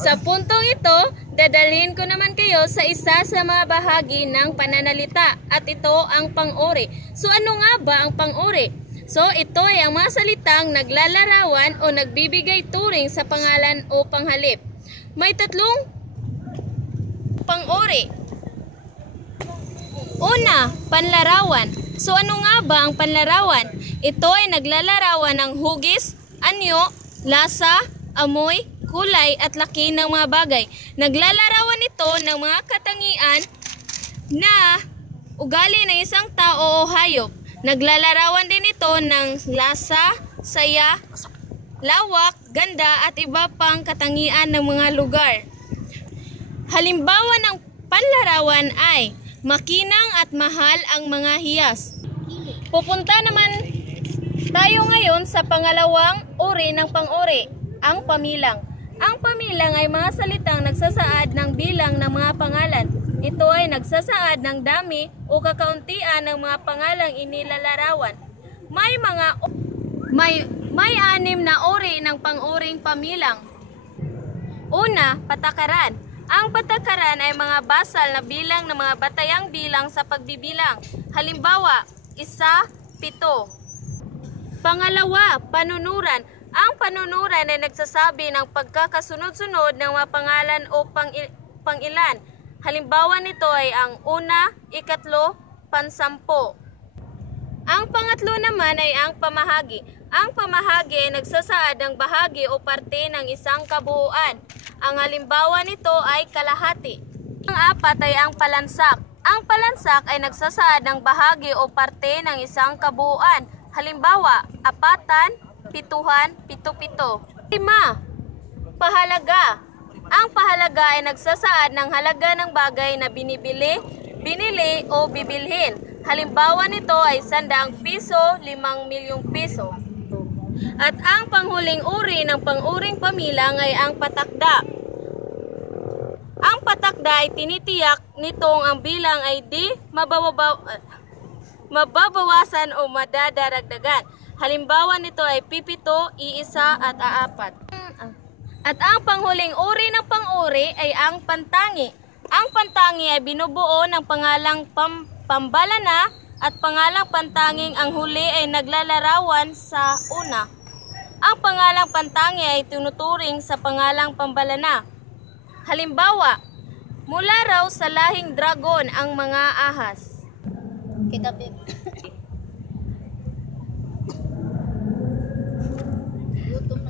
Sa puntong ito, dadalhin ko naman kayo sa isa sa mga bahagi ng pananalita at ito ang pang-uri. So ano nga ba ang pang-uri? So ito ay ang mga salitang naglalarawan o nagbibigay turing sa pangalan o panghalip. May tatlong pang-uri. Una, panlarawan. So ano nga ba ang panlarawan? Ito ay naglalarawan ng hugis, anyo, lasa, amoy, kulay at laki ng mga bagay. Naglalarawan ito ng mga katangian na ugali ng isang tao o hayop. Naglalarawan din ito ng lasa, saya, lawak, ganda at iba pang katangian ng mga lugar. Halimbawa ng panlarawan ay makinang at mahal ang mga hiyas. Pupunta naman tayo ngayon sa pangalawang uri ng pang-uri, ang pamilang. Ang pamilang ay mga salitang nagsasaad ng bilang ng mga pangalan. Ito ay nagsasaad ng dami o kakauntian ng mga pangalang inilalarawan. May anim na uri ng pang-uring pamilang. Una, patakaran. Ang patakaran ay mga basal na bilang ng mga batayang bilang sa pagbibilang. Halimbawa, 1, 7. Pangalawa, panunuran. Ang panunuran ay nagsasabi ng pagkakasunod-sunod ng mga pangalan o pangilan. Halimbawa nito ay ang 1, 2, 10. Ang pangatlo naman ay ang pamahagi. Ang pamahagi ay nagsasaad ng bahagi o parte ng isang kabuuan. Ang halimbawa nito ay kalahati. Ang apat ay ang palansak. Ang palansak ay nagsasaad ng bahagi o parte ng isang kabuuan. Halimbawa, 4, 7, 7. 5. Pahalaga. Ang pahalaga ay nagsasaad ng halaga ng bagay na binili o bibilhin. Halimbawa nito ay 100 piso, 5 milyong piso. At ang panghuling uri ng pang-uring pamilang ay ang patakda. Ang patakda ay tinitiyak nitong ang bilang ay di mababawasan o madadaragdagan. Halimbawa nito ay 7, 1 at 4. At ang panghuling uri ng pang-uri ay ang pantangi. Ang pantangi ay binubuo ng pangalang pambalana at pangalang pantanging ang huli ay naglalarawan sa una. Ang pangalang pantangi ay tinuturing sa pangalang pambalana. Halimbawa, mula raw sa lahing dragon ang mga ahas.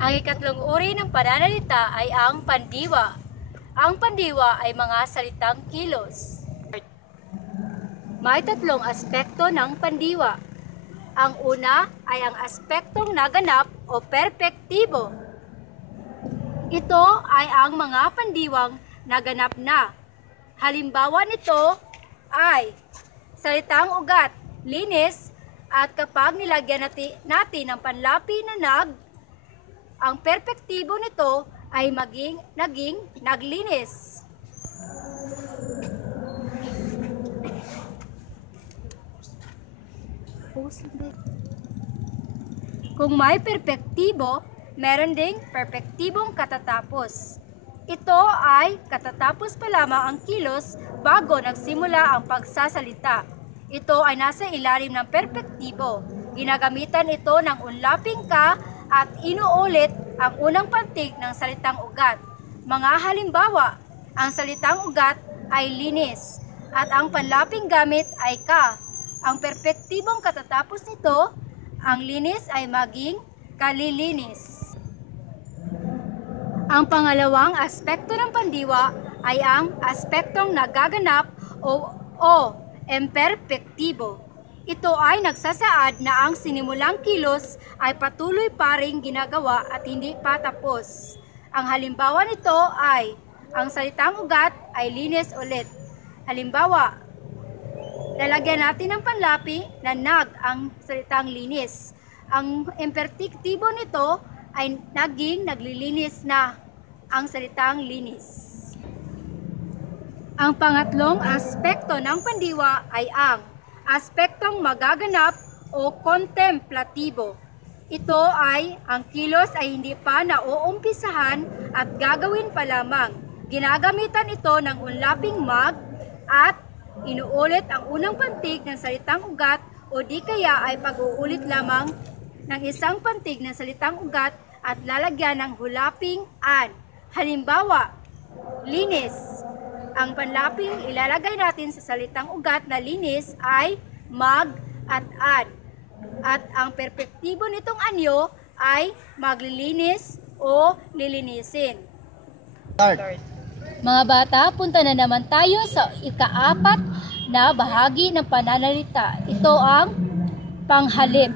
Ang ikatlong uri ng pananalita ay ang pandiwa. Ang pandiwa ay mga salitang kilos. May tatlong aspekto ng pandiwa. Ang una ay ang aspektong naganap o perpektibo. Ito ay ang mga pandiwang naganap na. Halimbawa nito ay salitang ugat, linis, at kapag nilagyan natin ng panlapi na nag, ang perpektibo nito ay naging naglinis. Kung may perpektibo, meron ding perpektibong katatapos. Ito ay katatapos pa lamang ang kilos bago nagsimula ang pagsasalita. Ito ay nasa ilalim ng perpektibo. Ginagamitan ito ng unlaping ka at inuulit ang unang pantig ng salitang ugat. Mga halimbawa, ang salitang ugat ay linis at ang panlaping gamit ay ka. Ang perpektibong katatapos nito, ang linis ay maging kalilinis. Ang pangalawang aspekto ng pandiwa ay ang aspektong nagaganap o imperpektibo. Ito ay nagsasaad na ang sinimulang kilos ay patuloy pa ring ginagawa at hindi pa tapos. Ang halimbawa nito ay ang salitang ugat ay linis ulit. Halimbawa, lalagyan natin ng panlapi na nag ang salitang linis. Ang imperpektibo nito ay naging naglilinis na ang salitang linis. Ang pangatlong aspekto ng pandiwa ay ang aspektong magaganap o kontemplatibo. ito ay ang kilos ay hindi pa nauumpisahan at gagawin pa lamang. Ginagamitan ito ng unlaping mag at inuulit ang unang pantig ng salitang ugat o di kaya ay pag-uulit lamang ng isang pantig ng salitang ugat at lalagyan ng hulaping an. Halimbawa, linis. Ang panlaping ilalagay natin sa salitang ugat na linis ay mag at an. At ang perpektibo nitong anyo ay maglilinis o lilinisin. Mga bata, punta na naman tayo sa ika-4 na bahagi ng pananalita. Ito ang panghalip.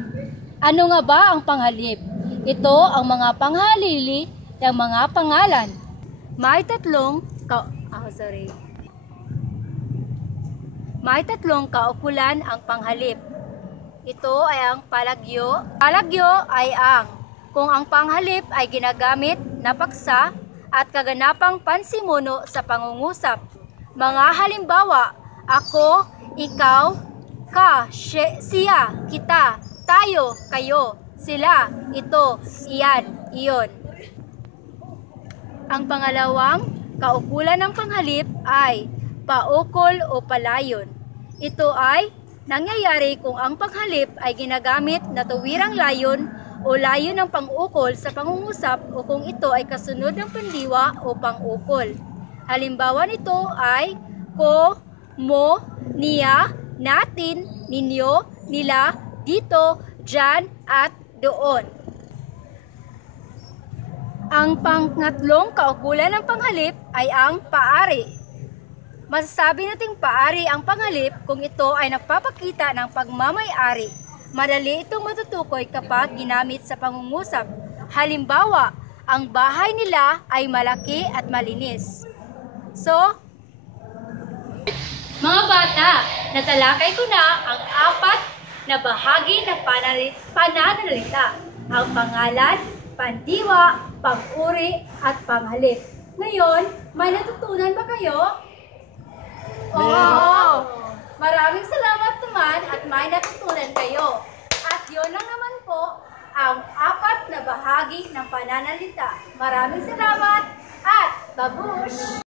Ano nga ba ang panghalip? Ito ang mga panghalili ng mga pangalan. May tatlong kaukulan ang panghalip. Ito ay ang palagyo. Palagyo ay kung ang panghalip ay ginagamit na paksa at kaganapang pansimuno sa pangungusap. Mga halimbawa, ako, ikaw, ka, siya, kita, tayo, kayo, sila, ito, iyan, iyon. Ang pangalawang kaukulan ng panghalip ay paukol o palayon. Ito ay nangyayari kung ang panghalip ay ginagamit na tuwirang layon o layon ng pang-ukol sa pangungusap o kung ito ay kasunod ng pandiwa o pang-ukol. Halimbawa nito ay ko, mo, niya, natin, ninyo, nila, dito, dyan, at doon. Ang pangatlong kaukulan ng panghalip ay ang paari. Masasabi nating paari ang panghalip kung ito ay nagpapakita ng pagmamay-ari. Madali itong matutukoy kapag ginamit sa pangungusap. Halimbawa, ang bahay nila ay malaki at malinis. So, mga bata, natalakay ko na ang 4 na bahagi ng pananalita. Ang pangalan, pandiwa, pang-uri, at panghalip. Ngayon, may natutunan ba kayo? Oo! Maraming salamat naman at may natutunan kayo. At yun lang naman po ang 4 na bahagi ng pananalita. Maraming salamat at babush!